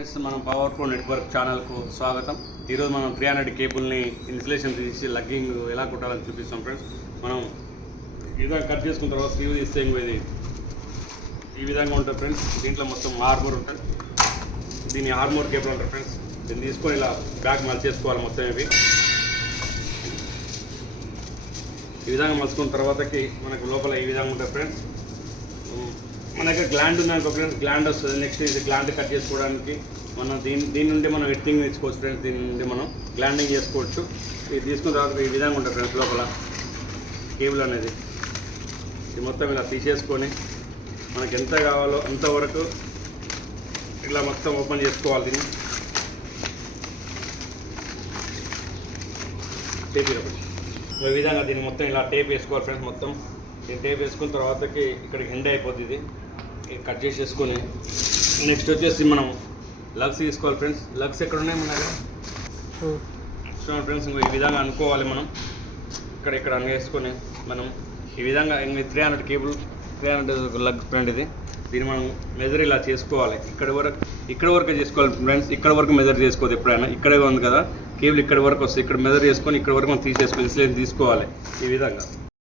Friends, మనం power pro network ఛానల్కు స్వాగతం. ఈరోజు మనం 300 కేబుల్ని ఇన్సులేషన్ తీసి లగ్గింగ్ ఎలా కుట్టాలని చూపిస్తాం ఫ్రెండ్స్. మనం ఈ విధంగా కట్ చేసుకున్న తర్వాత స్లీవ్ తీస్తే ఇది ఈ విధంగా ఉంటుంది ఫ్రెండ్స్. దీంట్లో మొత్తం ఆర్మోర్ ఉంటుంది. దీన్ని ఆర్మోర్ కేబుల్ ఉంటుంది ఫ్రెండ్స్. దీన్ని తీసుకొని ఇలా బ్యాక్ మలిచేసుకోవాలి మొత్తం. ఇవి ఈ విధంగా మలుచుకున్న తర్వాతకి మనకు లోపల ఈ విధంగా ఉంటుంది ఫ్రెండ్స్. మన దగ్గర గ్లాండ్ ఉందనుకో ఫ్రెండ్స్, గ్లాండ్ వస్తుంది. నెక్స్ట్ ఇది గ్లాండ్ కట్ చేసుకోవడానికి మనం దీని నుండి మనం ఎడిటింగ్ తెచ్చుకోవచ్చు ఫ్రెండ్స్. దీని నుండి మనం గ్లాండింగ్ చేసుకోవచ్చు. ఇది తీసుకున్న తర్వాత ఈ విధంగా ఉంటుంది ఫ్రెండ్స్. లోపల కేబుల్ అనేది ఇది మొత్తం ఇలా తీసేసుకొని మనకి ఎంత కావాలో అంతవరకు ఇలా మొత్తం ఓపెన్ చేసుకోవాలి. దీన్ని టేప్ ఈ విధంగా దీన్ని మొత్తం ఇలా టేప్ వేసుకోవాలి ఫ్రెండ్స్. మొత్తం ఈ టేప్ వేసుకున్న తర్వాతకి ఇక్కడికి ఎండ్ అయిపోతుంది. ఇది కట్ చేసేసుకొని నెక్స్ట్ వచ్చేసి మనం లగ్స్ తీసుకోవాలి ఫ్రెండ్స్. లగ్స్ ఎక్కడ ఉన్నాయి మన దగ్గర చూడండి ఫ్రెండ్స్. ఇంకో ఈ విధంగా అనుకోవాలి మనం. ఇక్కడ అనేసుకొని మనం ఈ విధంగా 300 కేబుల్ 300 లగ్ ఫ్రెండ్. దీన్ని మనం మెజర్ ఇలా చేసుకోవాలి. ఇక్కడ వరకు చేసుకోవాలి ఫ్రెండ్స్. ఇక్కడ వరకు మెజర్ చేసుకోవద్దు ఎప్పుడైనా. ఇక్కడే ఉంది కదా కేబుల్, ఇక్కడ వరకు వస్తుంది. ఇక్కడ మెజర్ చేసుకొని ఇక్కడ వరకు మనం తీసేసుకోవాలి. తీసుకోవాలి ఈ విధంగా.